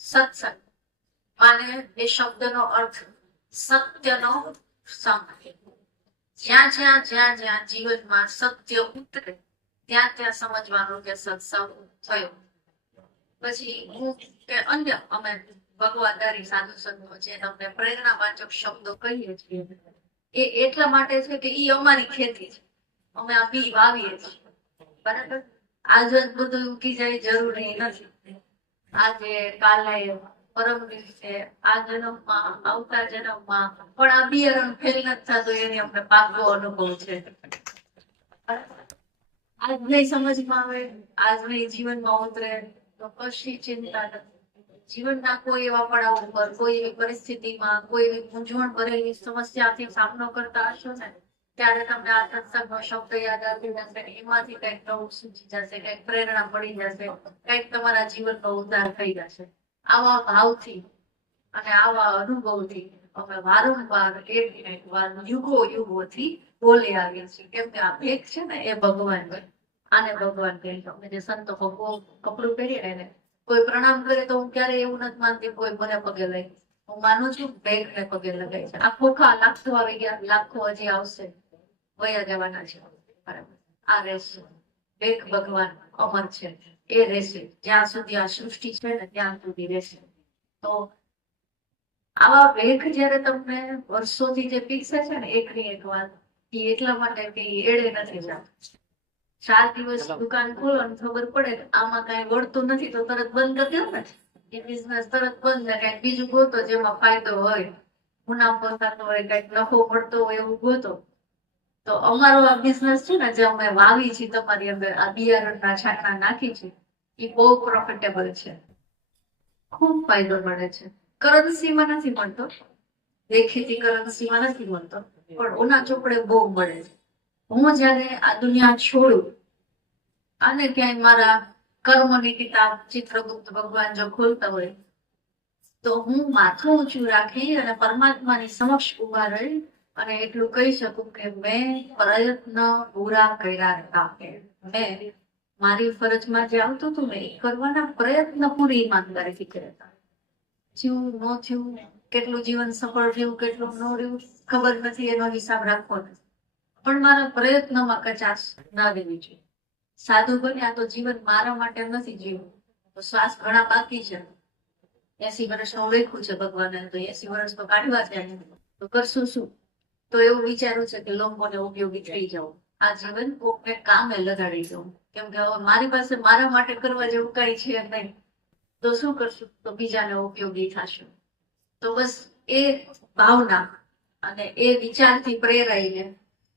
સત્સંગ માને એ શબ્દનો અર્થ સત્યનો સંગ. જ્યાં જ્યાં જ્યાં જ્યાં જીવનમાં સત્ય ઉતરે ત્યાં ત્યાં સમજવાનું કે સત્સંગ થયો. પછી હું કે અન્ય અમે ભગવાનદારી સાધુ સંતો જે તમને પ્રેરણાવાચક શબ્દો કહીએ છીએ એ એટલા માટે છે કે એ અમારી ખેતી છે. અમે આ બી વાવીએ છીએ, બરાબર. આજ જ બધું ઉગી જાય જરૂરી નથી. આજે કાલે પરમ દિવસે આ જન્મમાં આવતા જન્મમાં પણ આ બિયારણ ફેલ નથી થતું એની અમને પાકો અનુભવ છે. આજ નહીં સમજમાં આવે, આજ નહીં જીવનમાં ઉતરે તો કશી ચિંતા નથી. જીવનના કોઈ એવા પડાવ ઉપર, કોઈ એવી પરિસ્થિતિમાં, કોઈ એવી મૂંઝવણ ભરેલી સમસ્યાથી સામનો કરતા હશો ને ત્યારે તમને આ સત્સંગનો શબ્દ યાદ આવી જશે. એમાંથી કઈક નવું સૂચી જશે, કઈક પ્રેરણા પડી જશે, કઈક તમારા જીવનનો ઉદ્ધાર થઈ જશે. આવા ભાવથી અને આવા અનુભવથી અમે વારંવાર એક વાર યુગોથી બોલી આવીએ છીએ. કેમ કે આ ભેગ છે ને એ ભગવાન છે. આને ભગવાન કહે છે. અમે જે સંતો કપડું પહેરીએ ને કોઈ પ્રણામ કરે તો હું ક્યારે એવું નથી માનતી કોઈ મને પગે લઈ. હું માનું છું ભેગ ને પગે લગાય છે. આ ખોખા લાખો આવી ગયા, લાખો હજી આવશે, વયા જવાના છે, બરાબર. આ રહેશે ભેગ ભગવાન અમર છે, એ રહેશે જ્યાં સુધી આ સૃષ્ટિ છે ને ત્યાં સુધી રહેશે. તો આવા ભેગ જયારે તમને વર્ષોથી જે પીસે છે ને એકની એક વાત, એ એટલા માટે કે એડે નથી જતા. 4 દિવસ દુકાન ખોલો ને ખબર પડે આમાં કઈ વળતું નથી તો તરત બંધ કરી દો ને. એ બિઝનેસ તરત બંધ ને કઈક બીજું ગોતો જેમાં ફાયદો હોય, મુનાફો થતો હોય, કઈક નફો મળતો હોય એવું ગોતો. તો અમારો આ બિઝનેસ છે ને જે અમે વાવી છે તમારી અંદર આ બિયારણના છાંટણા નાખી છે એ બહુ પ્રોફિટેબલ છે. ખૂબ ફાયદો મળે છે. કરન્સીમાં નથી મળતો, દેખીતી કરન્સીમાં નથી મળતો, પણ ઓના ચોપડે બહુ મળે છે. હું જયારે આ દુનિયા છોડું અને ક્યાંય મારા કર્મની કિતાબ ચિત્રગુપ્ત ભગવાન જો ખોલતા હોય તો હું માથું ઊંચું રાખી અને પરમાત્માની સમક્ષ ઉભા રહી અને એટલું કહી શકું કે મેં પ્રયત્ન પૂરા કર્યા હતા. મેં મારી ફરજમાં જે આવતું હતું ને એ કરવાના પ્રયત્ન પૂરી ઈમાનદારીથી કર્યા હતા. થયું ન થયું, કેટલું જીવન સફળ થયું, કેટલું ન રહ્યું ખબર નથી, એનો હિસાબ રાખવો નથી, પણ મારા પ્રયત્નમાં કચાશ ના દેવી જોઈએ. સાધુ બન્યા તો જીવન મારા માટે નથી જીવવું. તો શ્વાસ ઘણા બાકી છે, 80 વર્ષનું લખ્યું છે ભગવાને, તો 80 વર્ષ તો કાઢવા છે, તો કરશું શું? તો એવું વિચારું છે કે લોકોને ઉપયોગી થઈ જાઉં, આ જીવન કોકને કામે લગાડી દઉં. કેમ કે હવે મારી પાસે મારા માટે કરવા જેવું કઈ છે નહીં, તો શું કરશું? તો બીજાને ઉપયોગી થશું. તો બસ એ ભાવના અને એ વિચારથી પ્રેરાઈને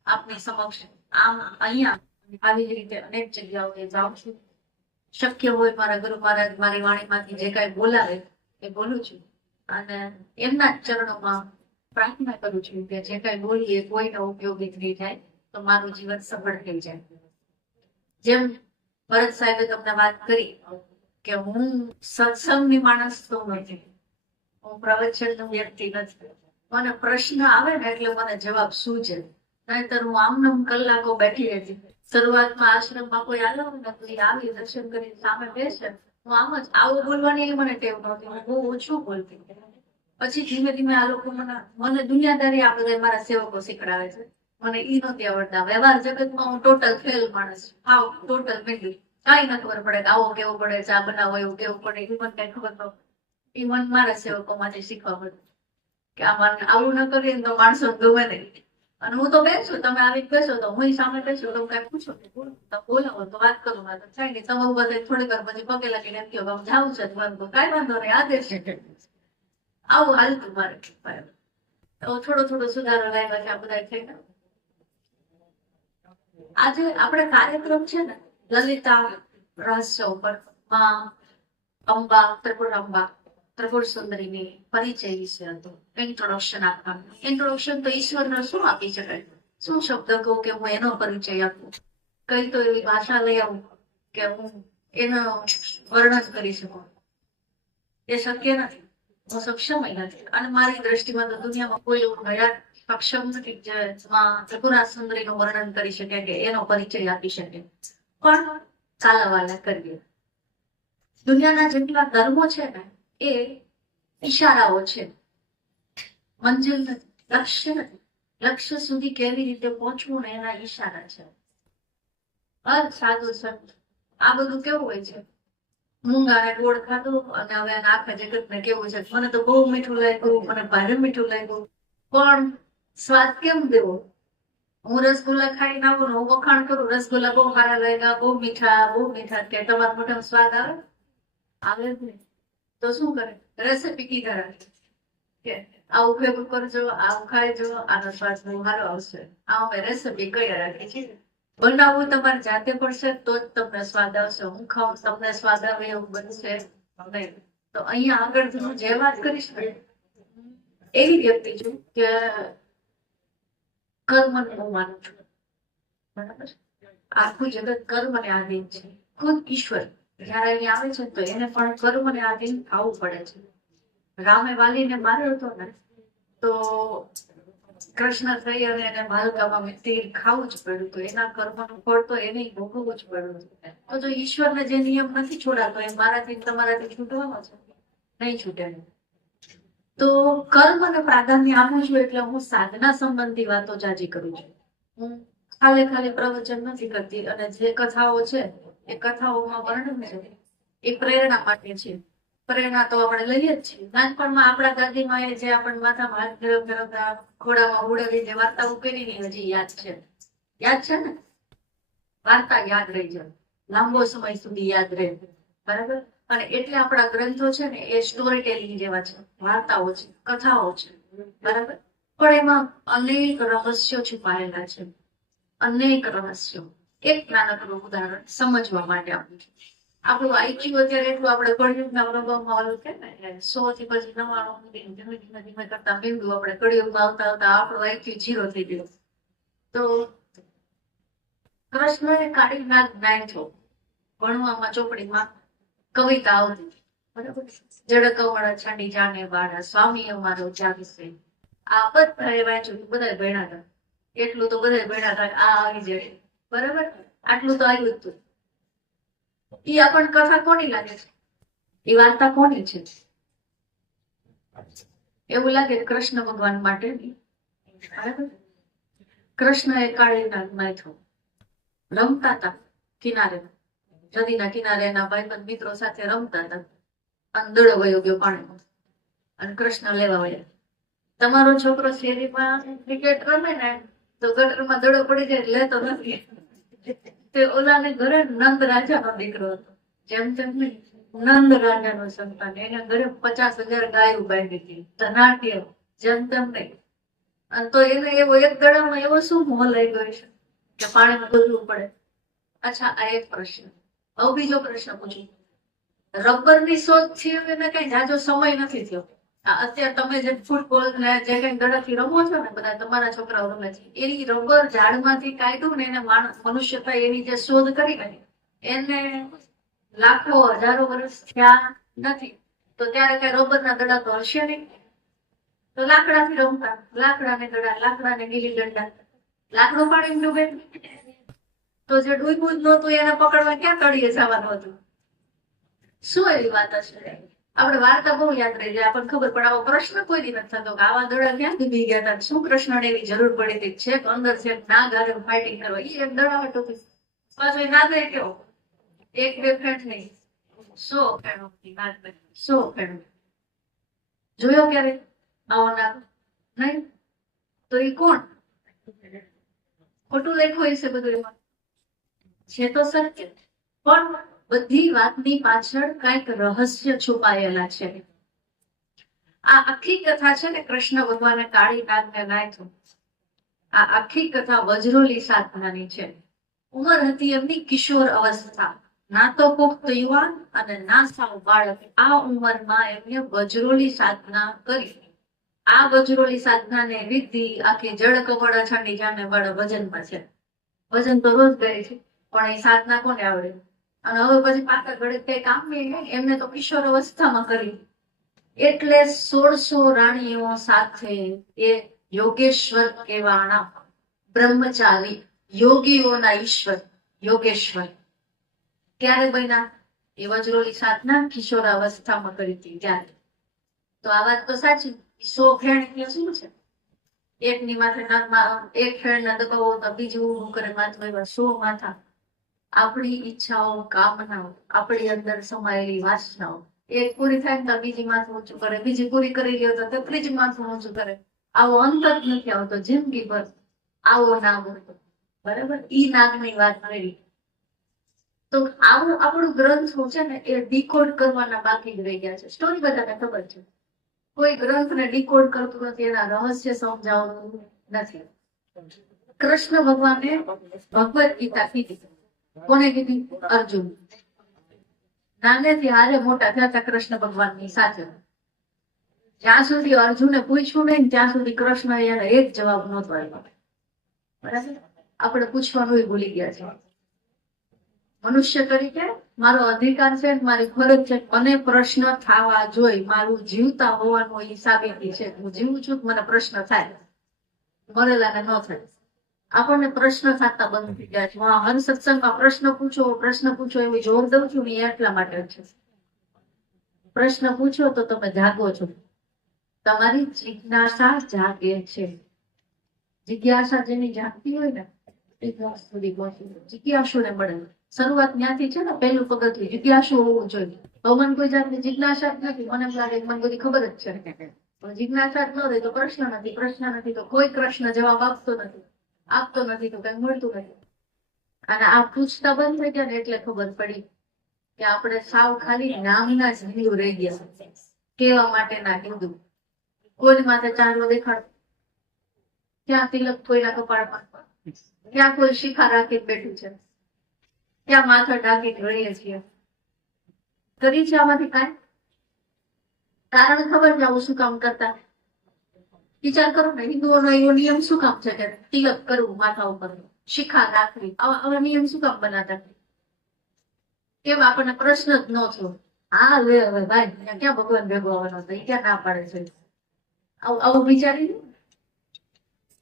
આપની સમક્ષ આમ અહીંયા આવી જ રીતે અનેક જગ્યાઓએ જાઉં છું. શક્ય હોય મારા ગુરુ મહારાજ મારી વાણીમાંથી જે કઈ બોલાવે એ બોલું છું અને એમના જ ચરણોમાં પ્રાર્થના કરું છું કે જે કઈ બોલીએ કોઈને ઉપયોગી થઈ જાય તો મારું જીવન સફળ થઈ જાય. જેમ ભરત સાહેબે તમને વાત કરી કે હું સત્સંગની માણસ તો નથી, હું પ્રવચનનું વ્યક્તિ નથી. મને પ્રશ્ન આવે ને એટલે મને જવાબ શું છે, નહીતર હું આમનામ કલાકો બેઠી રહેતી. શરૂઆતમાં આશ્રમમાં કોઈ આવ્યો ને તો આવી દર્શન કરી સામે બેસે, હું આમ જ આવું બોલવાની મને ટેવ નહોતી, હું બહુ ઓછું બોલતી. પછી ધીમે ધીમે આ લોકો મને દુનિયાદારી આ બધા મારા સેવકો શીખડાવે છે, મને ઈ નથી આવડતા. વ્યવહાર જગતમાં હું ટોટલ ફેલ માણસ છું, હાવ ટોટલ ફેલ. કઈ ન ખબર પડે કે આવો કેવું પડે, ચા બનાવો એવું કેવું પડે, એ મને કઈ ખબર ન. એ મને મારા સેવકો માંથી શીખવા પડે કે આમાં આવું ન કરીએ તો માણસો ગમે નહીં. અને હું તો બેસું, તમે આવી બેસો તો હું સામે બેસું, તમે કઈ પૂછો તો બોલાવો તો વાત કરું, તો થાય નહીં. તમે ઉભા થઈ થોડી વાર પછી પગે લાગીને એમ કહો જાઉં છે, કઈ વાંધો નહીં, આદેશ છે. આવું હાલતું મારે. તો થોડો થોડો સુધારો લાવ્યા છે આ બધા થઈને. આજે આપણે કાર્યક્રમ છે ને લલિતા રહસ્ય ઉપર માં અંબા ત્રિપુર સુંદરીની પરિચય વિશે હતો. ઇન્ટ્રોડક્શન આપવાનું. ઇન્ટ્રોડક્શન તો ઈશ્વરને શું આપી શકાય? શું શબ્દ કહું કે હું એનો પરિચય આપું? કઈ તો એવી ભાષા લઈ આવું કે હું એનો વર્ણન કરી શકું? એ શક્ય નથી, હું સક્ષમ નથી. અને મારી દ્રષ્ટિમાં તો દુનિયામાં કોઈ એવું હયાત સક્ષમ નથી જેમાં ત્રિપુરા સુંદરીનું વર્ણન કરી શકે કે એનો પરિચય આપી શકે. પણ ચાલાવાલા કરીએ. દુનિયાના જેટલા ધર્મો છે ને એ ઈશારાઓ છે, મંજિલ નથી, લક્ષ્ય નથી. લક્ષ્ય સુધી કેવી રીતે પહોંચવું ને એના ઈશારા છે. સાધુ સંત આ બધું કેવું હોય છે, મૂંગાને ગોળ ખાધું અને હવે આખા જગતને કેવું છે, મને તો બહુ મીઠું લાગ્યું, મને ભારે મીઠું લાગ્યું. પણ સ્વાદ કેમ દેવો? હું રસગુલ્લા ખાઈને આવું ને હું વખાણ કરું, રસગુલ્લા બહુ સારા લાગ્યા, બહુ મીઠા, કે તમારા મોઢામાં સ્વાદ આવે? આવે જ નહીં. તો શું કરે? રેસીપી કીધા રાખે કે આવું ભેગું કરજો, આવું ખાઈજો, આનો સ્વાદ બહુ સારો આવશે. આ અમે રેસીપી કઈ રાખી છે. બનાવવું તમારે જાતે પડશે તો જ તમને સ્વાદ આવશે. હું ખાઉં તમને સ્વાદ આવે એવું બનશે નહીં. તો અહીંયા આગળ હું જે વાત કરીશ ને એવી વ્યક્તિ છું કે કર્મને હું માનું છું. બરાબર? આખું જગત કર્મને આધીન છે. ખુદ ઈશ્વર જયારે અહીંયા આવે છે તો એને પણ કર્મને આધીન આવવું પડે છે. રામે વાલીને માર્યો હતો ને તો કૃષ્ણ થઈ અને એને માલકામાં તીર ખાવું જ પડ્યું હતું. એના કર્મનું ફળ તો એને ભોગવવું જ પડ્યું હતું. તો ઈશ્વરને જે નિયમ નથી છોડાતો એ મારાથી તમારાથી છૂટવાનો છે, નહીં છૂટે. તો કર્મને પ્રાધાન્ય આપું છું એટલે હું સાધના સંબંધી વાતો જાજી કરું છું. હું ખાલી પ્રવચન નથી કરતી. અને જે કથાઓ છે એ કથાઓમાં વર્ણન છે એ પ્રેરણા માટે છે. પ્રેરણા તો આપણે લઈએ જ છીએ. નાનપણમાં આપણા દાદીમાં એ જે આપણને માથામાં હાથ ફેરવતા ઘોડામાં ઉડાવી જે વાર્તાઓ કરી ને હજી યાદ છે. યાદ છે ને? વાર્તા યાદ રહી જાય, લાંબો સમય સુધી યાદ રહે. બરાબર? અને એટલે આપણા ગ્રંથો છે ને એ સ્ટોરી ટેલિંગ જેવા છે, વાર્તાઓ છે, કથાઓ છે. બરાબર? પણ એમાં અનેક રહસ્યો છુપાયેલા છે, અનેક રહસ્યો. એક નાનકડું ઉદાહરણ સમજવા માટે આપું છું. આપણું આઈક્યુ અત્યારે એટલું આપણે કળિયુગના અનુભવમાં ઓલું કે ને 100 થી પછી 99 ધીમે કરતા મીંડું આપણે કળિયુગમાં આવતા આવતા આપણું આઈક્યુ 0 થઈ ગયું. તો કૃષ્ણએ કાળી નાગ નાખ્યો ભણવામાં, ચોપડીમાં કવિતા આવતી. બરાબર? જડકવળ છાંડી જાને વાળા સ્વામી અમારો જાગશે. આ બધા વાંચ્યું, બધા ભણ્યા હતા. એટલું તો બધા ભણ્યા હતા. આ આવી જાય. બરાબર? આટલું તો આવ્યું હતું. એ આપણને કથા કોની લાગે છે? એ વાર્તા કોની છે? એવું લાગે કૃષ્ણ ભગવાન માટે. બરાબર? કૃષ્ણ એ કાળી નાગ નાખ્યો, રમતા હતા કિનારે, નદીના કિનારે એના ભાઈબંધ મિત્રો સાથે રમતા હતા. અને દડો વયો ગયો પાણીમાં અને કૃષ્ણ લેવા વયા. તમારો છોકરો શેરીમાં ક્રિકેટ રમે ને તો ગટરમાં દડો પડી જાય લેતો નથી. તે ઓલાને ઘરે નંદ રાજાનો દીકરો હતો. જેમ તેમ નહીં, નંદ રાજાનો સંતાન. એના ઘરે 50,000 ગાયો બાંધી હતી. ધનાઢ્ય. જેમ તેમ નહીં. અને તો એને એવો એક દડામાં એવો શું મોહ લઈ ગયો છે કે પાણીમાં ગોતવું પડે. અચ્છા, આ એક પ્રશ્ન. હવે બીજો પ્રશ્ન પૂછું. રબરની શોધ થી એને કઈ જાજો સમય નથી થયો. અત્યારે તમે જે ફૂટબોલ ને જે કઈ દડાથી રમો છો ને, બધા તમારા છોકરાઓ રમે છે, એની રબર ઝાડમાંથી કાઢ્યું ને એને મનુષ્યતા એની જે શોધ કરી ને એને લાખો હજારો વર્ષ થયા નથી. તો ત્યારે કઈ રબરના દડા તો હશે નહીં. તો લાકડાથી રમતા, લાકડાને દડા, લાકડાને ગીલી દંડા. લાકડું પાણી ડૂબે તો જે ડૂબ્યું જ નહોતું એને પકડવા ક્યાં તળિયે જવાનું હતું? શું એવી વાત હશે? આપણે વાર્તા બહુ યાદ રહી જાય, આપણને ખબર પડે. આવો પ્રશ્ન કોઈ દી નથી થતો કે આવા દડા ક્યાં ડૂબી ગયા હતા, શું કૃષ્ણને એવી જરૂર પડી હતી છે અંદર છે ના ગારે ફાઇટિંગ કરવા. એ એક દડા ટોપી પાછો ના દે કેવો 1-2 ફેટ નહીં, 100 ફેણો. 100 ફેણો જોયો ક્યારે આવો ના? નહીં. તો એ કોણ? ખોટું લખ્યું હશે બધું એમાં. છે તો સત્ય, પણ બધી વાતની પાછળ કઈક રહસ્ય છુપાયેલા છે. આ આખી કથા છે ને કૃષ્ણ ભગવાને કાળી નાગને નાખ્યો. આ આખી કથા વજ્રોલી સાધનાની છે. ઉંમર હતી એમની કિશોર અવસ્થા, ના તો પુખ્ત યુવાન અને ના સાવ બાળક. આ ઉંમરમાં એમને વજ્રોલી સાધના કરી. આ વજ્રોલી સાધનાને વિધિ આખી જળ કપડા છાંડી જાને વાળા ભજનમાં છે. ભજન તો રોજ કરે છે, પણ એ સાધના કોને આવડે? અને હવે પછી પાકા ઘડે કઈ કામ નહીં. એમને તો કિશોર અવસ્થામાં કરી. એટલે 1600 રાણીઓ સાથે એ યોગેશ્વર કહેવાના બ્રહ્મચારી, યોગીઓના ઈશ્વર યોગેશ્વર ક્યારે બન્યા? એ વજ્રોલી સાધના કિશોરાવસ્થામાં કરી હતી ત્યારે. તો આ વાત તો સાચી. 100 ફેણ એટલે શું છે? એકની માથે એક ફેણ ના દબાવો તો બીજું ઊભું કરે માથું, એવા 100 માથા. આપણી ઈચ્છાઓ, કામનાઓ, આપણી અંદર સમાયેલી વાસનાઓ એક પૂરી થાય તો બીજી માથું ઊંચું કરે, બીજી પૂરી કરી લે તો ત્રીજી માથું ઊંચું કરે. આવો અંત જ નથી આવતો જિંદગી ભર. આવો નાગ હતો, બરાબર? ઈ નાગની વાત કરી. તો આવું આપણું ગ્રંથો છે ને એ ડીકોડ કરવાના બાકી જ રહી ગયા છે. સ્ટોરી બધાને ખબર છે. કોઈ ગ્રંથને ડીકોડ કરતું નથી, એના રહસ્ય સમજાવતું નથી. કૃષ્ણ ભગવાને ભગવદ ગીતા કીધી. કોને કીધી? અર્જુન. નાનેથી હારે મોટા થયા હતા કૃષ્ણ ભગવાનની સાથે. જ્યાં સુધી અર્જુને પૂછ્યું નહીં ત્યાં સુધી કૃષ્ણ એને એક જવાબ નહોતો આપ્યો. બરાબર? આપણે પૂછવાનું ભૂલી ગયા છે. મનુષ્ય તરીકે મારો અધિકાર છે, મારી ફરજ છે, મને પ્રશ્ન થવા જોઈએ. મારું જીવતા હોવાનું એ સાબિતી છે. હું જીવું છું, મને પ્રશ્ન થાય, મરેલાને ન થાય. આપણને પ્રશ્ન થતા બંધ થઈ ગયા છે. હન સત્સંગમાં પ્રશ્ન પૂછો એવી જોર દઉં છું ને એટલા માટે છે. પ્રશ્ન પૂછો તો તમે જાગો છો, તમારી જિજ્ઞાસા જાગે છે. જિજ્ઞાસા જેની જાગતી હોય ને સુધી પહોંચી જિજ્ઞાસુને મળે. શરૂઆત ત્યાંથી છે ને, પહેલું પગથિયું જિજ્ઞાસુ હોવું જોઈએ. ભગવાન કોઈ જાતની જિજ્ઞાસા જ નથી. મને એમ લાગે મને બધી ખબર જ છે, પણ જિજ્ઞાસા જ ન રહે તો પ્રશ્ન નથી તો કોઈ કૃષ્ણ જવાબ આપતો નથી તો કઈ મળતું નથી. અને આ પૂછતા બંધ થઈ ગયા ને એટલે ખબર પડી કે આપણે સાવ ખાલી નામના જ હિન્દુ રહી ગયા. કેવા માટેના હિન્દુ. કોઈ માથે ચાંદલો દેખાડો, ક્યાં તિલક કોઈના કપાળમાં, ક્યાં કોઈ શિખા રાખીને બેઠું છે, ક્યાં માથા ઢાંકીને રહીએ છીએ. કરી છે આમાંથી કાંઈ? કારણ ખબર છે આવું શું કામ કરતા? વિચાર કરો ને, હિન્દુઓનો એવો નિયમ શું કામ છે કે તિલક કરવું માથા ઉપર, શિખા રાખવી? આવા નિયમ શું કામ બનાતા? કેમ? આપણને પ્રશ્ન જ ન થયો. હા લે હવે ભાઈ, ક્યાં ભગવાન ભેગો આવવાનો હતો, એ ક્યાં ના પાડે છે? આવું વિચારી.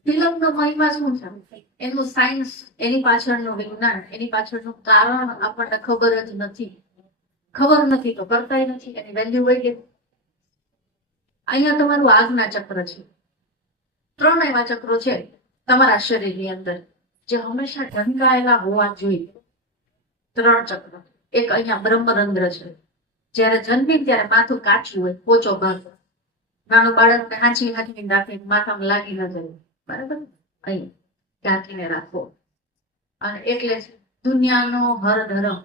તિલકનો મહિમા શું છે? એનું સાયન્સ, એની પાછળનું વિજ્ઞાન, એની પાછળનું કારણ આપણને ખબર જ નથી. ખબર નથી તો કરતાય નથી, એની વેલ્યુ વહી ગઈ. અહીંયા તમારું આજ્ઞા ચક્ર છે. 3 એવા ચક્રો છે તમારા શરીરની અંદર જે હંમેશા ઢંકાયેલા હોવા જોઈએ. 3 ચક્ર. એક અહીંયા બ્રહ્મરંધ્ર છે. જયારે જન્મી ત્યારે માથું કાચું હોય, પોચો ભાગ. નાનું બાળકને હાંચી રાખીને માથામાં લાગી ન જાય, બરાબર? અહીં ઢાંકીને રાખવો. અને એટલે જ દુનિયાનો હર ધર્મ,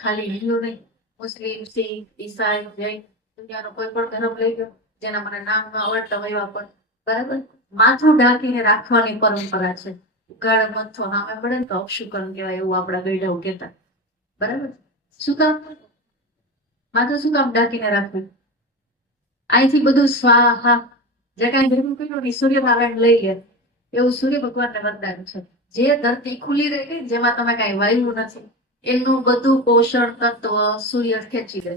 ખાલી હિન્દુ નહીં, મુસ્લિમ, શીખ, ઈસાઈ, જૈન, દુનિયાનો કોઈ પણ ધર્મ લઈ ગયો, જેના મને નામ ન આવડતા હોય પણ, બરાબર, માથું ઢાંકીને રાખવાની પરંપરા છે. ઉગાડ મથો નામે પડે ને તો અપશુકન કહેવાય, એવું આપણા ગઈડાઓ કહેતા. બરાબર? શું કામ? માથું શું કામ ઢાંકીને રાખવું? અહીંથી બધું સ્વાહા, જે કઈ ભેગું કર્યું ને સૂર્યનારાયણ લઈ લે, એવું સૂર્ય ભગવાનને વરદાન છે. જે ધરતી ખુલ્લી રહી ગઈ, જેમાં તમે કઈ વાયુ નથી, એનું બધું પોષણ તત્વ સૂર્ય ખેંચી લે.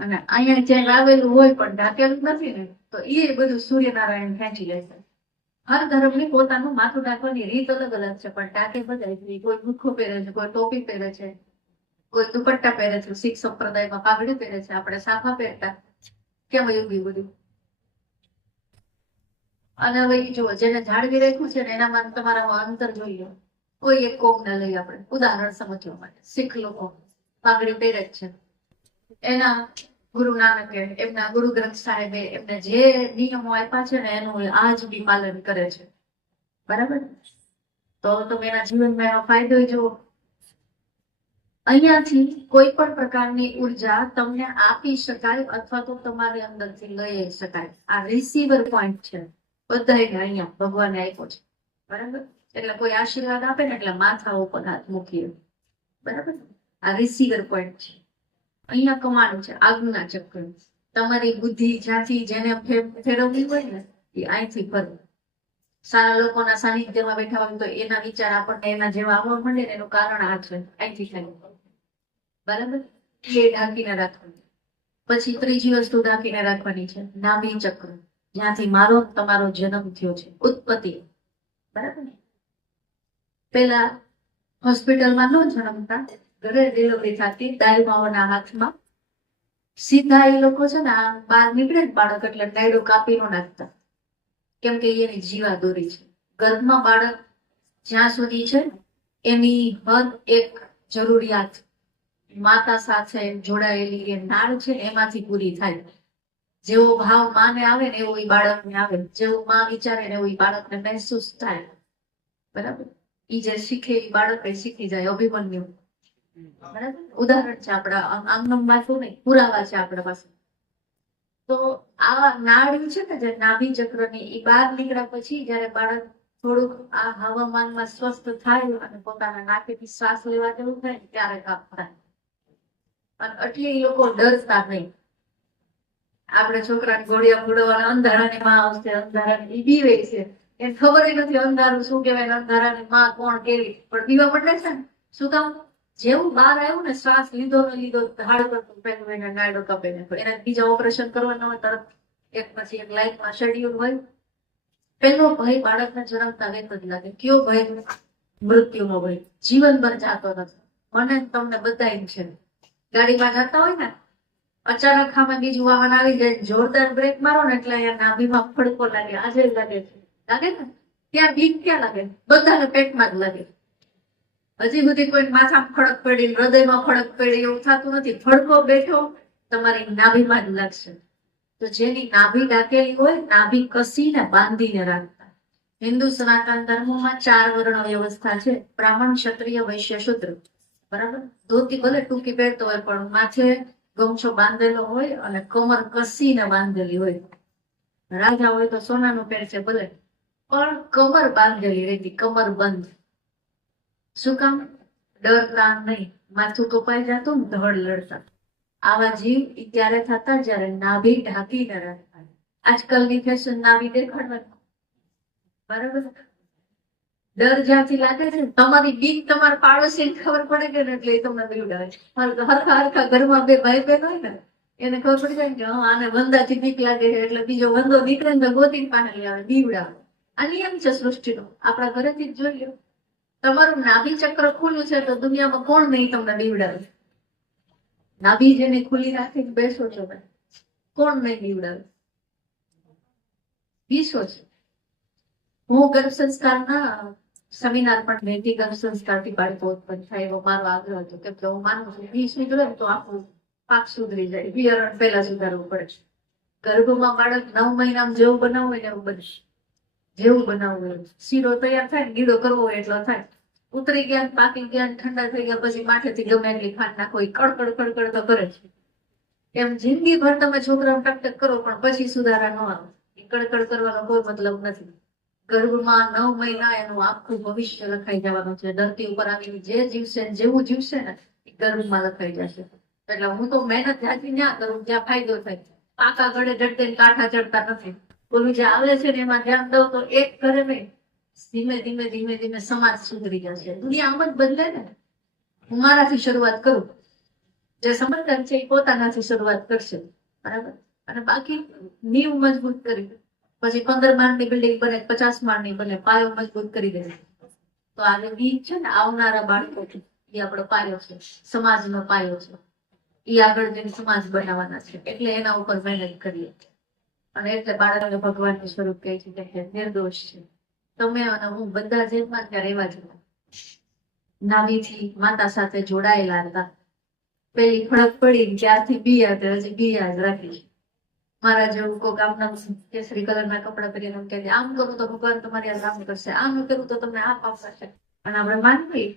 અને અહીંયા જ્યાં આવેલું હોય પણ ઢાંકેલું નથી ને, તો એ બધું સૂર્યનારાયણ ખેંચી લે છે. હર ધર્મની પોતાનું માથું ઢાંકવાની રીત અલગ અલગ છે, પણ ઢાંકે બધા. કોઈ ગુખો પહેરે છે, કોઈ ટોપી પહેરે છે, કોઈ દુપટ્ટા પહેરે છે. શીખ સંપ્રદાયમાં પાઘડી પહેરે છે, આપણે સાફા પહેરતા. કેમ એવું બધું? અને હવે જુઓ, જેને જાળવી રાખ્યું છે ને એનામાં તમારામાં અંતર જોઈ લો. કોઈ એક કોમને લઈ, આપણે ઉદાહરણ સમજવા માટે, શીખ લોકો પાઘડી પહેરે જ છે. એના ગુરુ નાનકે, એમના ગુરુ ગ્રંથ સાહેબે એમને જે નિયમો આપ્યા છે ને એનું આજ બી પાલન કરે છે. બરાબર? તો તમે એના જીવનમાં એનો ફાયદો જુઓ. અહીંયાથી કોઈ પણ પ્રકારની ઉર્જા તમને આપી શકાય અથવા તો તમારી અંદરથી લઈ શકાય. આ રિસીવર પોઈન્ટ છે બધાને અહીંયા ભગવાને આપ્યો છે. બરાબર? એટલે કોઈ આશીર્વાદ આપે ને એટલે માથા ઉપર હાથ મૂકીએ. બરાબર? આ રિસીવર પોઈન્ટ છે. અહીંયા કમાન છે, આજ્ઞા ચક્ર. તમારી બુદ્ધિ જ્યાંથી જેને ફેરવવી હોય ને એ અહીંથી ફરવું. સારા લોકોના સાનિધ્યમાં બેઠા હોય તો એના વિચાર આપણને એના જેવા આવવા માંડે ને એનું કારણ આ છે, અહીંથી થાય. બરાબર? એ ઢાંકીને રાખવાનું. પછી ત્રીજી વસ્તુ ઢાંકીને રાખવાની છે, નાભી ચક્ર, જ્યાંથી મારો તમારો જન્મ થયો છે, ઉત્પત્તિ. બરાબર? પેલા હોસ્પિટલમાં ન જન્મતા, ઘરે ડિલિવરી થતી દાઈ માવાના હાથમાં. સીધા એ લોકો છે ને આમ બહાર નીકળે ને બાળક એટલે નાયડો કાપી ન નાખતા, કેમ કે એની જીવાદોરી છે. ગર્ભમાં બાળક જ્યાં સુધી છે એની હદ એક જરૂરિયાત માતા સાથે જોડાયેલી એ નાળ છે એમાંથી પૂરી થાય. જેવો ભાવ માને આવે ને એવો એ બાળકને આવે, જેવું માં વિચારે ને એવું એ બાળકને મહેસૂસ થાય. બરાબર? ઈ જે શીખે એ બાળક શીખી જાય. અભિમન્યુ બરાબર ઉદાહરણ છે આપણા આંગણમાં વાંચવું નહીં, પુરાવા છે આપણા પાસે. તો આ નાળી છે ને જે નાભી ચક્રની એ બહાર નીકળ્યા પછી જયારે બાળક થોડુંક આ હવામાનમાં સ્વસ્થ થાય અને પોતાના નાકેથી શ્વાસ લેવા જેવું થાય ને ત્યારે કાપ થાય. અને એટલે એ લોકો ડરતા નહીં. આપણે છોકરાને ઘોડિયા ફોડવાના અંધારાની માં આવશે, અંધારાની ઈ બીવે છે, એને ખબર નથી અંધારું શું કહેવાય, અંધારાની માં કોણ કેવી, પણ બીવા પડે છે ને. શું કામ? જેવું બહાર આવ્યું ને શ્વાસ લીધો ને લીધો ધાડ કરતું પેલું એને નાયડો કપે ને એને બીજા ઓપરેશન કરવાના હોય તરત એક પછી એક લાઈફમાં શેડ્યુલ હોય. પેલો ભય બાળકને જન્મતા વેત જ લાગે. કયો ભય? મૃત્યુનો ભય. જીવનભર જાતો નથી. મને તમને બધાય છે, ગાડીમાં જતા હોય ને અચાનક આમાં બીજું વાહન આવી જાય, જોરદાર બ્રેક મારો ને એટલે અહીંયા નાભીમાં ફડકો લાગે. આજે લાગે છે, લાગે ને ત્યાં બીક ક્યાં લાગે? બધાને પેટમાં જ લાગે. હજી સુધી કોઈ માથામાં ફડક પડી, હૃદયમાં ફડક પડી એવું થતું નથી. ફડકો બેઠો તમારી નાભીમાં જ લાગશે. તો જેની નાભી ડાકેલી હોય નાભી કસીને બાંધીને રાખતા. હિન્દુ સનાતન ધર્મમાં 4 વર્ણ વ્યવસ્થા છે: બ્રાહ્મણ, ક્ષત્રિય, વૈશ્ય, શૂદ્ર. બરાબર? ધોતી ભલે ટૂંકી પહેરતો હોય પણ માથે ગમછો બાંધેલો હોય અને કમર કસીને બાંધેલી હોય. રાજા હોય તો સોનાનું પહેરશે ભલે, પણ કમર બાંધેલી રહેતી, કમર બંધ. શું કામ? ડરતા નહીં. માથું કપાઈ જતું ને ધડ લડતા. આવા જીવ ત્યારે થતા જયારે નાભી ઢાંકીને રાખતા. આજકાલની ફેશન નાભી દેખાડવાની. બરાબર? ડર જ્યાંથી લાગે છે તમારી બીક તમારા પાડોશીને ખબર પડે કે ને એટલે એ તમને બીવડાવે. હરખા હરખા ઘરમાં બે ભાઈ બહેન હોય ને એને ખબર પડી જાય કે હા આને વંદાથી બીક લાગે છે એટલે બીજો વંદો નીકળે ને ગોતી પાસે લઈ આવે, બીવડાવે. આ નિયમ છે સૃષ્ટિનો. આપણા ઘરેથી જ જોઈ લો. તમારું નાભી ચક્ર ખુલ્લું છે તો દુનિયામાં કોણ નહીં તમને બીવડાવે? નાભી જેને ખુલ્લી રાખીને બેસો છો ભાઈ, કોણ નહીં બીવડાવે? વિશ્વ છે. હું ગર્ભ સંસ્કારના સેમિનાર પણ લેતી. ગર્ભ સંસ્કારથી બાળકો ઉત્પન્ન થાય એવો મારો આગ્રહ હતો, કેમ કે હું માનું છું 20 નીકળે તો આખું પાક સુધરી જાય. બિયારણ પહેલા સુધારવું પડે છે. ગર્ભમાં બાળક 9 મહિનામાં જેવું બનાવવું હોય ને એવું બનશે. જેવું બનાવવું હોય. શીરો તૈયાર થાય ને ગીડો કરવો હોય એટલો થાય. ઉતરી ગયા, પાકી ગયા, ઠંડા થઈ ગયા પછી માથેથી ગમે એટલી ખાંડ નાખો, કડકડ કડકડ તો કરે છે. એમ જિંદગીભર તમે છોકરાઓ ટકટક કરો પણ પછી સુધારા ન આવે. કડકડ કરવાનો કોઈ મતલબ નથી. ગર્ભમાં 9 મહિના એનું આખું ભવિષ્ય લખાઈ જવાનું છે. ધરતી ઉપર આવીને જે જીવશે જેવું જીવશે ને એ ગર્ભમાં લખાઈ જશે. એટલે હું તો મહેનત જાતી ના કરું જ્યાં ફાયદો થાય. પાકા ગળે જડતે કાંઠા ચડતા નથી. બોલું જે આવે છે ને એમાં ધ્યાન દઉં તો એક ઘરે નહીં, ધીમે ધીમે ધીમે ધીમે સમાજ સુધરી જશે. દુનિયા આમ જ બદલે ને. હું મારાથી શરૂઆત કરું, જે સમજદાર છે એ પોતાનાથી શરૂઆત કરશે. બરાબર? અને બાકી નીવ મજબૂત કરી પછી 15 માળની બિલ્ડિંગ બને, 50 માળની બને, પાયો મજબૂત કરી દે. તો આ બીજ છે ને આવનારા બાળકો છે એ આપણો પાયો છે, સમાજનો પાયો છે. એ આગળ જઈને સમાજ બનાવવાના છે. એટલે એના ઉપર મહેનત કરીએ. અને એટલે બાળકને ભગવાનનું સ્વરૂપ કહે છે કે નિર્દોષ છે. તમે અને હું બધા જેમાં ત્યાં રહેવા જેવા. નાભીથી માતા સાથે જોડાયેલા હતા. પેલી ફળક પડી ત્યારથી બીયા તે હજી બીયા જ રાખી છે. મારા જેવું કોઈક આમના કેસરી કલરના કપડા પહેરીને એમ કહે આમ કરું તો ભગવાન તમારી આમ કરશે, આમ કરું તો તમને આમ આપશે. અને આપણે માનવી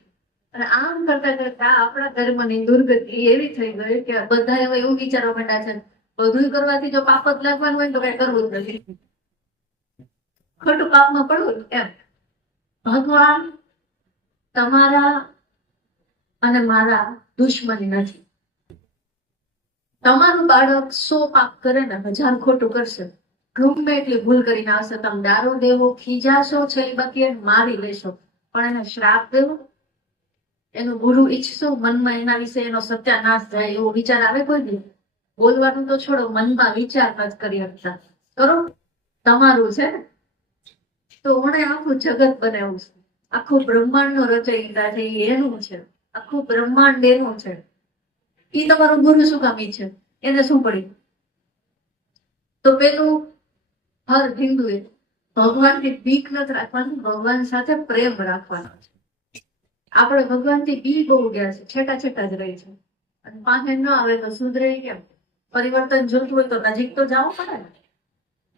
અને આમ કરતા કરતા આપણા ધર્મની દુર્ગતિ એવી થઈ ગઈ કે બધા એવા એવું વિચારવા માંડ્યા છે બધું કરવાથી જો પાપ જ લાગવાનું હોય તો કઈ કરવું જ નથી, ખોટું પાપમાં પડવું એમ. ભગવાન તમારા અને મારા દુશ્મન નથી. તમારું બાળક 100 પાપ કરે ને 1000 ખોટું કરશે, ગમે એટલી ભૂલ કરીને આવશે. તમે દારો દેવો, ખીજાશો, છેલ્લી બાકી મારી લેશો, પણ એને શ્રાપ દેવો, એનું ગુરુ ઈચ્છશો, મનમાં એના વિશે એનો સત્યાનાશ જાય એવો વિચાર આવે કોઈ નહીં? બોલવાનું તો છોડો, મનમાં વિચાર જ કરી શકતા. કરો તમારું છે ને તો મને આખું જગત બનાવ્યું છે, આખું બ્રહ્માંડ નો રચયિતા છે એનું છે. આખું બ્રહ્માંડ એનું છે. એ તમારું ગુરુ શું કામ છે? એને શું પડી? તો પેલું હર હિન્દુએ ભગવાનથી બીક નથી રાખવાનું, ભગવાન સાથે પ્રેમ રાખવાનો છે. આપણે ભગવાનથી બી બહુ ગયા છે, છેટા છેટા જ રહી છે. અને પાસે ન આવે તો સુધરે કેમ? પરિવર્તન જોતું હોય તો નજીક તો જવું પડે ને.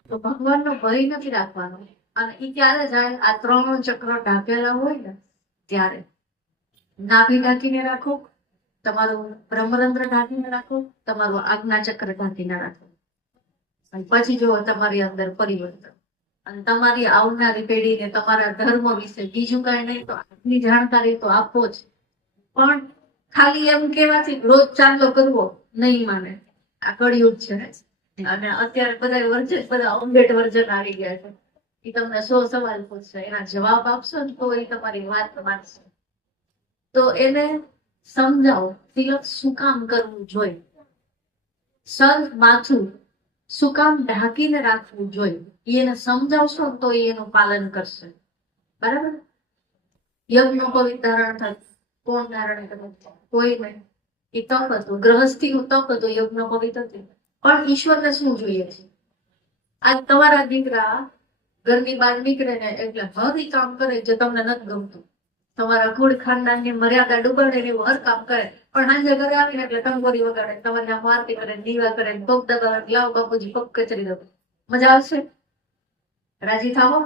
તો ભગવાનનો ભય નથી રાખવાનો. અને એ ક્યારે જાય? આ ત્રણ ચક્ર ઢાંકેલા હોય ને ત્યારે. નાભી ઢાંકીને રાખો, તમારું બ્રહ્મરંધ્ર ઢાંકીને રાખો, તમારું આજ્ઞા ચક્ર ઢાંકીને રાખો, અને પછી જુઓ તમારી અંદર પરિવર્તન. અને તમારી આવનારી પેઢીને તમારા ધર્મ વિશે બીજું કાંઈ નહીં તો આટલી જાણકારી તો આપો જ. પણ ખાલી એમ કેવાથી રોજ ચાંદલો કરવો નહીં માને. આ કળિયુગ છે અને અત્યારે બધા ઓમ્બેટ વર્જન આવી ગયા છે. એ તમને 100 સવાલ પૂછશે, એના જવાબ આપશો ને તો એ તમારી વાત માનશે. તો એને સમજાવો તિલક શું કામ કરવું જોઈએ, સર માથું શું કામ ઢાંકીને રાખવું જોઈએ, એને સમજાવશો તો એનું પાલન કરશે. બરાબર? યજ્ઞોપવિત ધારણ થતું કોણ ધારણ કરે? કોઈ નહીં. એ તપ હતું, ગ્રહસ્થીનું તપ હતું, યજ્ઞોપવિત હતું. પણ ઈશ્વરને શું જોઈએ છે? આજ તમારા દીકરા ઘરની બહાર નીકળે ને એટલે હર ઈ કામ કરે જે તમને નથી ગમતું. તમારા કુળ ખાનદાનની મર્યાદા ડૂબાડે ને એવું હર કામ કરે, પણ સાંજે ઘરે આવીને એટલે ટંગોરી વગાડે, તમારી આમ આરતી કરે, દીવા કરે, પગ દબાવે, લાવ બાપુજી પગ કચરી દો. મજા આવશે? રાજી થાવો?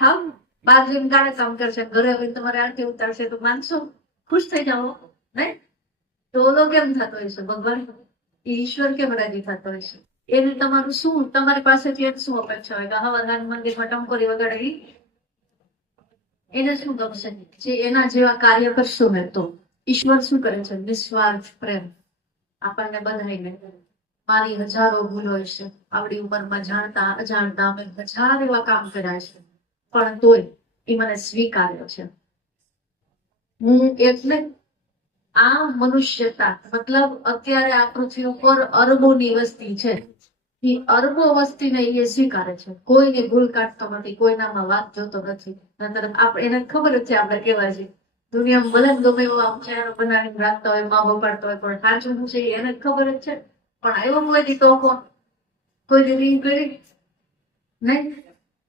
થાવ? બાર જઈને કાળે કામ કરશે, ઘરે આવીને તમારે આરતી ઉતારશે તો માનશો? ખુશ થઈ જાઓ નહીં? તો ઓલો કેમ થતો હશે? ભગવાન ઈશ્વર કેમ રાજી થતો હશે? એને તમારું શું, તમારી પાસેથી એને શું અપેક્ષા હોય કે હવાદાન મંદિરમાં ટંકોરી વગાડે? એને શું ગમશે? જે એના જેવા કાર્ય કરશો ને તો ઈશ્વર શું કરે છે? નિસ્વાર્થ પ્રેમ આપણને બધાઈને. મારી હજારો ભૂલો છે, આવડી ઉંમરમાં જાણતા અજાણતા અમે હજાર એવા કામ કર્યા છે, પણ તોય એ મને સ્વીકાર્યો છે. હું એટલે આ મનુષ્યતા, મતલબ અત્યારે આ પૃથ્વી ઉપર અરબોની વસ્તી છે, એ અરબો વસ્તીને એ સ્વીકારે છે. કોઈને ભૂલ કાઢતો નથી, કોઈનામાં વાત જોતો નથી. એને ખબર જ છે આપણે કેવા છીએ. દુનિયામાં ભલે ગમે એવો આમ ચહેરો બનાવીને રાખતા હોય, માં બપાડતો હોય, પણ સાચું છે એને ખબર જ છે. પણ આવ્યો કોઈ દી તો કોઈ દી રીંગ કરી નહીં.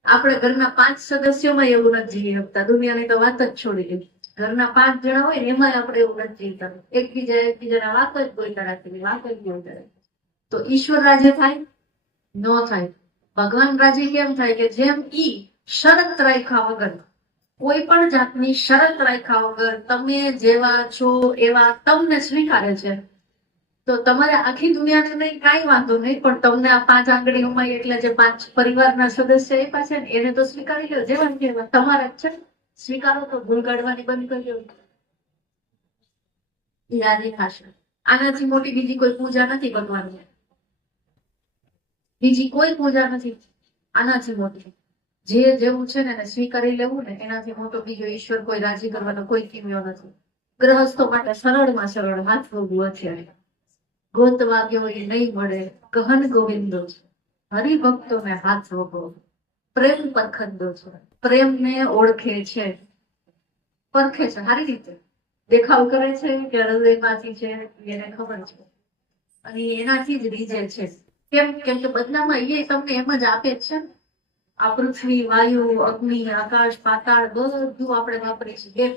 આપણે ઘરના 5 સદસ્યોમાં એવું નથી જીવી શકતા, દુનિયાની તો વાત જ છોડી દીધી. ઘરના 5 જણા હોય ને એમાં આપણે એવું નથી જીવતા. એકબીજાના વાત જ બોલતા રાખી, વાત જ બોલતા રાખી. તો ઈશ્વર રાજી થાય? ન થાય. ભગવાન રાજી કેમ થાય? કે જેમ ઈ શરત રાખ્યા વગર, કોઈ પણ જાતની શરત રાખ્યા વગર તમે જેવા છો એવા તમને સ્વીકારે છે. તો તમારે આખી દુનિયાને નહીં કાંઈ વાંધો નહીં, પણ તમને આ 5 આંગળીઓમાં એટલે જે 5 પરિવારના સદસ્ય આપ્યા છે ને એને તો સ્વીકારી લો. જેવા કેવા તમારા જ છે, સ્વીકારો તો ભૂલ કાઢવાની બંધ કરી દો. રાજી થશે. આનાથી મોટી બીજી કોઈ પૂજા નથી ભગવાનની. બીજી કોઈ પૂજા નથી આનાથી મોટી. જે જેવું છે ને એને સ્વીકારી લેવું ને એનાથી મોટો બીજો ઈશ્વર કોઈ રાજી કરવાનો કોઈ કિમ્યો નથી. ગ્રહસ્થો માટે સરળમાં સરળ હાથ વગું અત્યારે ગોતવા ગયો એ નહીં મળે, ગહન ગોવિંદો છે. હરિભક્તોને હાથ વગો, પ્રેમ પરખંદો છે. પ્રેમને ઓળખે છે, પરખે છે સારી રીતે. દેખાવ કરે છે કે હૃદયમાંથી છે એને ખબર છે, અને એનાથી જ રીઝે છે. કેમ કે બદલામાં એ તમને એમ જ આપે જ છે. આ પૃથ્વી, વાયુ, અગ્નિ, આકાશ, પાતાળ બધું આપણે વાપરી છીએ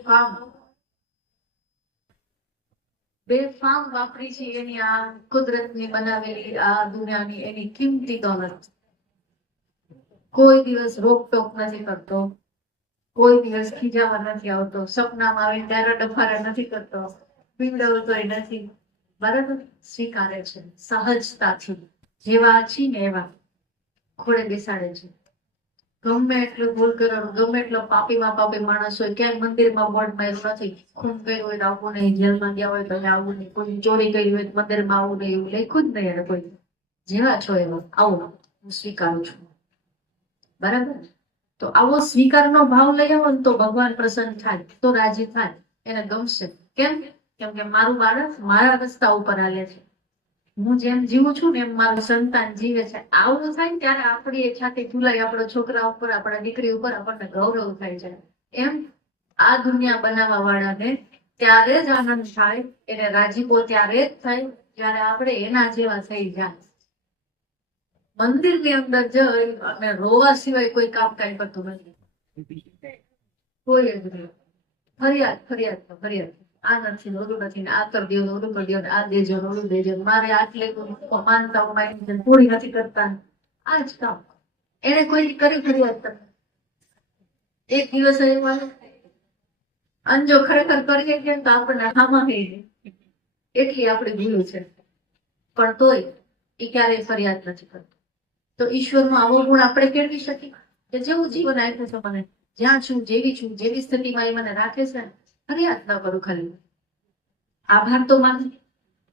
બેફામ વાપરી છીએ. એની આ કુદરતની બનાવેલી આ દુનિયાની એની કિંમતી દોલત. કોઈ દિવસ રોકટોક નથી કરતો, કોઈ દિવસ ખીજાવા નથી આવતો, સપનામાં આવીને ત્યારે ડફારા નથી કરતો, પીવડાવતોય નથી. બરાબર? સ્વીકારે છે સહજતાથી. જેવા છીએ ને એવા ખોળે બેસાડે છે. ગમે એટલું ભૂલ કરવાનું, ગમે એટલો પાપીમાં પાપી માણસ હોય, ક્યાંય મંદિરમાં બોર્ડ માર્યું નથી, ખૂન કર્યું હોય તો આવું નહીં, જેલમાં ગયા હોય તો આવું નહીં, કોઈ ચોરી કરી હોય તો મંદિરમાં આવું નહીં, એવું લખ્યું જ નહીં. કોઈ જેવા છો એવા આવો હું સ્વીકારું છું. બરાબર? તો આવો સ્વીકારનો ભાવ લઈ આવો ને તો ભગવાન પ્રસન્ન થાય, તો રાજી થાય, એને ગમશે. કેમ કે મારું બાળક મારા રસ્તા ઉપર હાલે છે, હું જેમ જીવું છું ને એમ મારું સંતાન જીવે છે. આવું થાય ને ત્યારે આપણી છાતી ફૂલાય, આપણા છોકરા ઉપર, આપણા દીકરી ઉપર આપણને ગૌરવ થાય છે. એમ આ દુનિયા બનાવવા વાળાને ત્યારે જ આનંદ થાય, એને રાજીપો ત્યારે જ થાય જયારે આપણે એના જેવા થઈ જાય. મંદિરની અંદર જઈ અને રોવા સિવાય કોઈ કામ કાંઈ કરતું નથી. કોઈ જ નહીં. ફરિયાદ ફરિયાદ તો ફરિયાદ, આ નથી ને ઓલું નથી ને આ કરી દો ઓલું કરી દો ને આ દેજો ને ઓલું દેજો, મારે આટલે માનતાઓ મારી પૂરી નથી કરતા, આ જ કામ. એને કોઈ કરી ફરિયાદ તમે એક દિવસ એમાં અને જો ખરેખર કરીએ કે તો આપણને હામાં થઈ જાય, એટલી આપણી ભૂલ છે. પણ તોય એ ક્યારેય ફરિયાદ નથી કરતો. તો ઈશ્વરનો આવો ગુણ આપણે કેળવી શકીએ કે જેવું જીવન આપ્યું છે મને, જ્યાં છું જેવી સ્થિતિમાં એ મને રાખે છે, ફરિયાદ ન કરું, ખાલી આભાર તો માનું.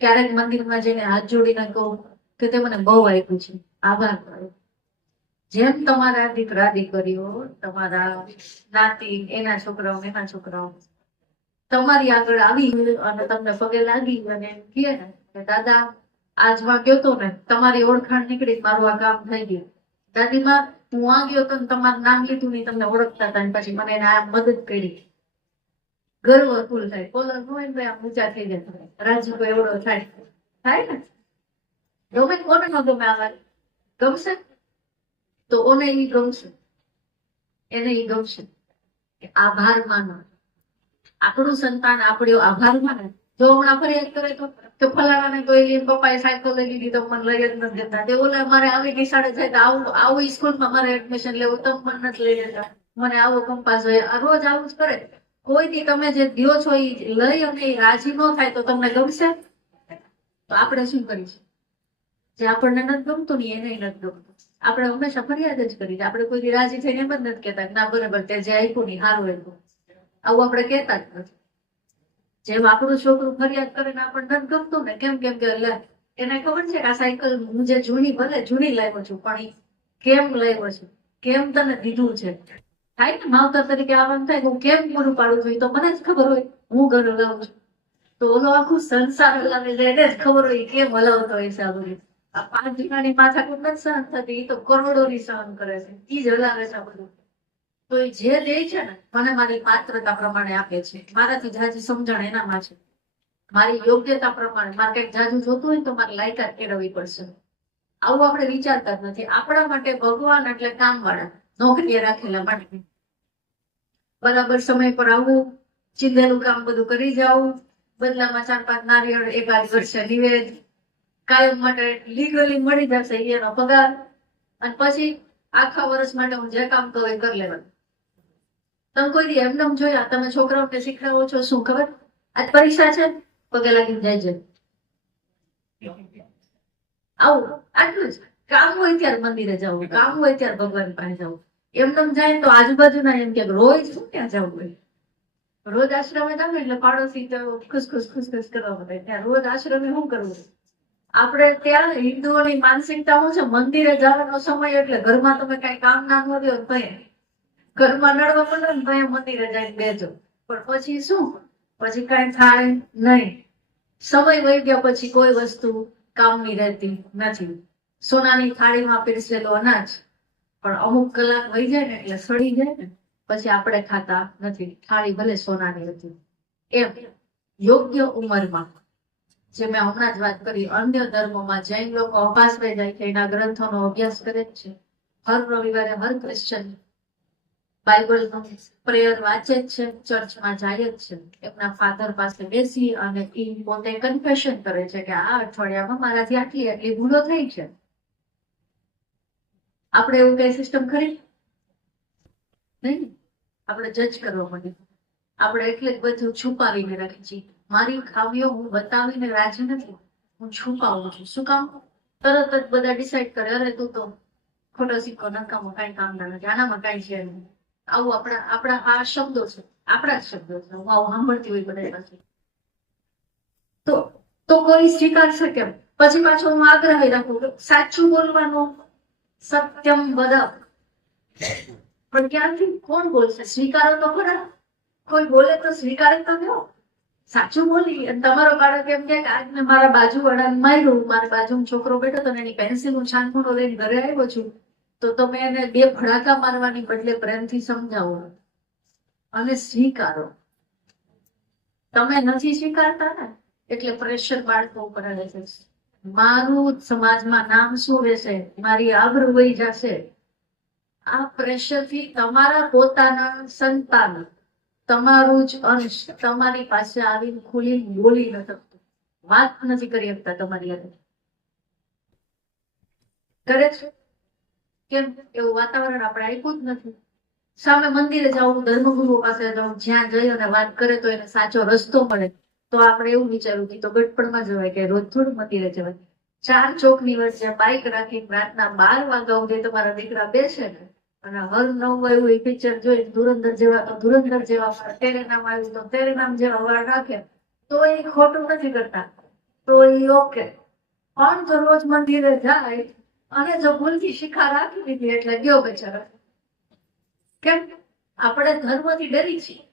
ક્યારેક મંદિરમાં જઈને હાથ જોડીને કહું કે તે મને બહુ આપ્યું છે, આભાર કરો. જેમ તમારા દીકરા દીકરીઓ, તમારા નાતી, એના છોકરાઓ એના છોકરાઓ તમારી આગળ આવી અને તમને પગે લાગી અને એમ કહે ને કે દાદા આજ માં ગયો તો ને તમારી ઓળખાણ નીકળી, મારું આ કામ થઈ ગયું. દાદીમાં હું આ ગયો તો તમારું નામ લીધું નહીં, તમને ઓળખતા હતા, પછી મને એને આ મદદ કરી, ગર્વ ફૂલ થાય. કોલર હોય ને આમ ઊંચા થઈ જાય, રાજીપો એવડો થાય ને. ગમે કોને ન ગમે આ વાત, ગમશે તો ઓને ઈ ગમશે, એને ઈ ગમશે. આભાર માનો. આપણું સંતાન આપણો આભાર માને. જો હમણાં ફરિયાદ કરે તો ફલાણાને તો એની પપ્પાએ સાયકલ લઈ લીધી તો મને લઈ જ નથી દેતા, તે ઓલા મારે આવી નિશાળે જાય તો આવું સ્કૂલમાં મારે એડમિશન લેવું તો મને નથી લઈ દેતા, મને આવો કંપાસ હોય, રોજ આવું જ કરે. કોઈ દી તમે જે દ્યો છો એ લઈ અને રાજી ન થાય તો તમને ગમશે? તો આપણે શું કરીશું? જે આપણને નથી ગમતું ને એને નથી ગમતું, આપણે હંમેશા ફરિયાદ જ કરી. આપણે કોઈ દી રાજી થઈને એમ જ નથી કહેતા ના બરાબર તે જે આપ્યું નહીં સારું આપ્યું, આવું આપણે કહેતા જ નથી. જેમ આપણું છોકરું ફરિયાદ કરે ને આપણને નથી ગમતું ને, કેમ કેમ કે એને ખબર છે કે આ સાયકલ હું જે ભલે જૂની લાવ્યો છું પણ કેમ લાવ્યો છું, કેમ તને દીધું છે, થાય ને માવતર તરીકે આવવાનું થાય હું કેમ પૂરું પાડું છું તો મને જ ખબર હોય, હું ઘર હલાવું છું. તો ઓલો આખું સંસાર હલાવે છે એને જ ખબર હોય કેમ હલાવતો હોય છે. આ બધું આ 5 જણાની માથાકૂટ નથી સહન થતી, એ તો કરોડોની સહન કરે છે, ઈ જ હલાવે છે આ બધું. તો એ જે દે છે ને મને મારી પાત્રતા પ્રમાણે આપે છે, મારાથી જાજી સમજણ એનામાં છે, મારી યોગ્યતા પ્રમાણે. મારે કઈક જાજુ જોતું હોય તો મારે લાયકાત કેળવવી પડશે. આવું આપણે વિચારતા જ નથી. આપણા માટે ભગવાન એટલે કામ વાળા, નોકરીએ રાખેલા માટે બરાબર સમય પર આવવું, ચીંધેલું કામ બધું કરી જાવું, બદલામાં 4-5 નારિયેળ એકાદ વર્ષે નિવેદ, કાયમ માટે લીગલી મળી જશે એનો પગાર, અને પછી આખા વર્ષ માટે હું જે કામ કહું એ કરી લેવાનું. તમે કોઈ દી એમને જોયા? તમે છોકરાઓને શીખડાવો છો શું ખબર? આજ પરીક્ષા છે, પગે લાગીને જાય છે, આવું આટલું જ. કામ હોય ત્યારે મંદિરે જવું, કામ હોય ત્યારે ભગવાન પાસે જવું. એમને જાય તો આજુબાજુના એમ કે રોજ શું ક્યાં જવું હોય? રોજ આશ્રમે જાવ એટલે પાડોશી તો ખુશ કરવા પડે, ત્યાં રોજ આશ્રમે શું કરવું? આપણે ત્યાં હિન્દુઓની માનસિકતા શું છે, મંદિરે જવાનો સમય એટલે ઘરમાં તમે કઈ કામ ના ન દો તો ઘરમાં નડવા પડે ને તો મંદિરે જઈને બેજો, પણ પછી શું, પછી કઈ થાય નહીં. સમય વહી ગયા પછી કોઈ વસ્તુ કામની રહેતી નથી. સોનાની થાળીમાં પીરસેલું અનાજ પણ અમુક કલાક વહી જાય ને એટલે સડી જાય ને પછી આપણે ખાતા નથી, થાળી ભલે સોનાની હતી. એમ યોગ્ય ઉંમરમાં, જે મેં હમણાં જ વાત કરી, અન્ય ધર્મોમાં જૈન લોકો અભાસભાઈ જાય છે, એના ગ્રંથોનો અભ્યાસ કરે જ છે. હર રવિવારે હર ક્રિશ્ચન બાઇબલનો પ્રેયર વાંચે જ છે, ચર્ચમાં જાય જ છે. એમના ફાધર પાસે બેસી અને એ પોતે કન્ફેશન કરે છે કે આ અઠવાડિયામાં મારાથી આટલી ભૂલો થઈ છે. આપણે એવું કઈ સિસ્ટમ ખરી નહીં. આપણે જજ કરવા માંડીએ, આપણે એટલે જ બધું છુપાવીને રાખીએ છીએ. મારી ખામીઓ હું બતાવીને રાજી નથી, હું છુપાવું છું. શું કામ? તરત જ બધા ડિસાઈડ કરે અરે તું તો ખોટો સિક્કો નકામો, કઈ કામના નથી, આનામાં કઈ છે નહીં. આવું આપણા આ શબ્દો છે, આપણા જ શબ્દો છે. હું આવું સાંભળતી હોય બધા પાસે. તો કોઈ સ્વીકારશે કેમ? પછી પાછો હું આગ્રહ રાખું સાચું બોલવાનું, સત્યમ વદ. પણ ક્યાંથી કોણ બોલશે? સ્વીકારો તો ખરા. કોઈ બોલે તો સ્વીકારે તો દો. સાચું બોલી અને તમારો બાળક એમ કે આજ મેં મારા બાજુ વાળાને માર્યું, મારી બાજુમાં છોકરો બેઠો તો એની પેન્સિલ હું છાનખૂણો લઈને ઘરે આવ્યો છું, તો તમે એને 2 ફડાકા મારવાની બદલે પ્રેમથી સમજાવો અને સ્વીકારો. તમે નથી સ્વીકારતા ને એટલે પ્રેશર બાળકો ઉપર આવે છે. મારું સમાજમાં નામ શું રહેશે, મારી આબરૂ વહી જશે. આ પ્રેશર થી તમારા પોતાના સંતાન, તમારું જ અંશ તમારી પાસે આવીને ખુલી બોલી ન શકતું, વાત નથી કરી શકતા તમારી આગળ. કરે છે કેમ? એવું વાતાવરણ આપણે આપ્યું જ નથી. સામે મંદિરે જવું, ધર્મગુરુઓ પાસે જવું, જ્યાં જઈ અને વાત કરે તો એને સાચો રસ્તો મળે. તો આપણે એવું વિચાર્યું કે તો ગટપણમાં જવાય કે રોજ થોડું મંદિરે જવાય. 4 ચોકની વચ્ચે બાઇક રાખીને રાતના 12 વાગ્યા સુધી તમારા દીકરા બેસે ને અને હર નવું એવું એ પિક્ચર જોઈ ધુરંધર જેવા તો ધુરંધર જેવા, તેરે નામ આવ્યું તો તેરે નામ જેવા વાળ રાખે તો એ ખોટું નથી કરતા, તો એ ઓકે. પણ જો રોજ મંદિરે જાય અને જો ભૂલથી શિખા રાખી દીધી એટલે ગયો બચારા. કેમ? આપણે ધર્મથી ડરી છીએ.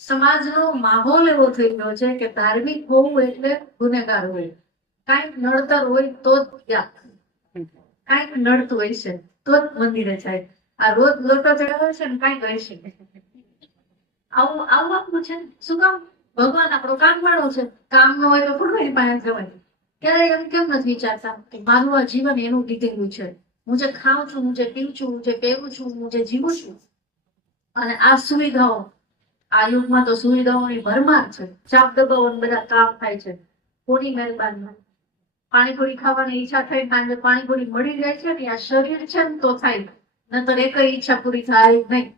સમાજનો માહોલ એવો થઈ ગયો છે કે ધાર્મિક હોવું એટલે ગુનેગાર હોય. કાંઈક નડતર હોય તો જ ત્યાં, કાંઈક નડતું હોય છે તો જ મંદિરે જાય. આ રોજ લોટો ચડાવે છે ને કાંઈક હોય છે. આવું આવું આપણું છે. શું કામ? ભગવાન આપણો કામ વાળો છે. કામ ન હોય તો થોડું એની પાસે જવાય. ક્યારે એમ કેમ નથી વિચારતા કે મારું આ જીવન એનું દીધેલું છે. હું જે ખાઉં છું, હું જે પીવું છું, હું જે પહેરું છું, હું જે જીવું છું, અને આ સુવિધાઓ, આ યુગમાં તો સુવિધાઓની ભરમાર છે. ચાપ દબાવવાનું બધા કામ થાય છે. કોની મહેરબાની? પાણીપુરી ખાવાની ઈચ્છા થઈ, સાંજે પાણીપુરી મળી જાય છે ને આ શરીર છે ને તો થાય, નતર એક ઈચ્છા પૂરી થાય નહીં.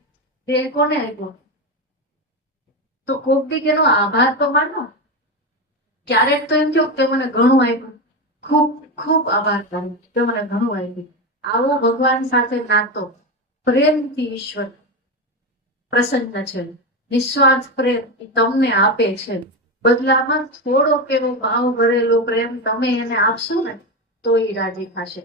દેહ કોને આપ્યો? તો કોક દી એનો આભાર તો માનો. ક્યારેક તો એમ થયું કે મને ઘણું આપ્યું, ખૂબ ખૂબ આભાર કરું કે મને ઘણું આપ્યું. આવો ભગવાન સાથે નાતો, પ્રેમથી ઈશ્વર પ્રસન્ન છે. નિસ્વાર્થ પ્રેમ તમને આપે છે. બદલામાં થોડો કેવો ભાવ ભરેલો પ્રેમ તમે એને આપશો ને તો એ રાજી થશે.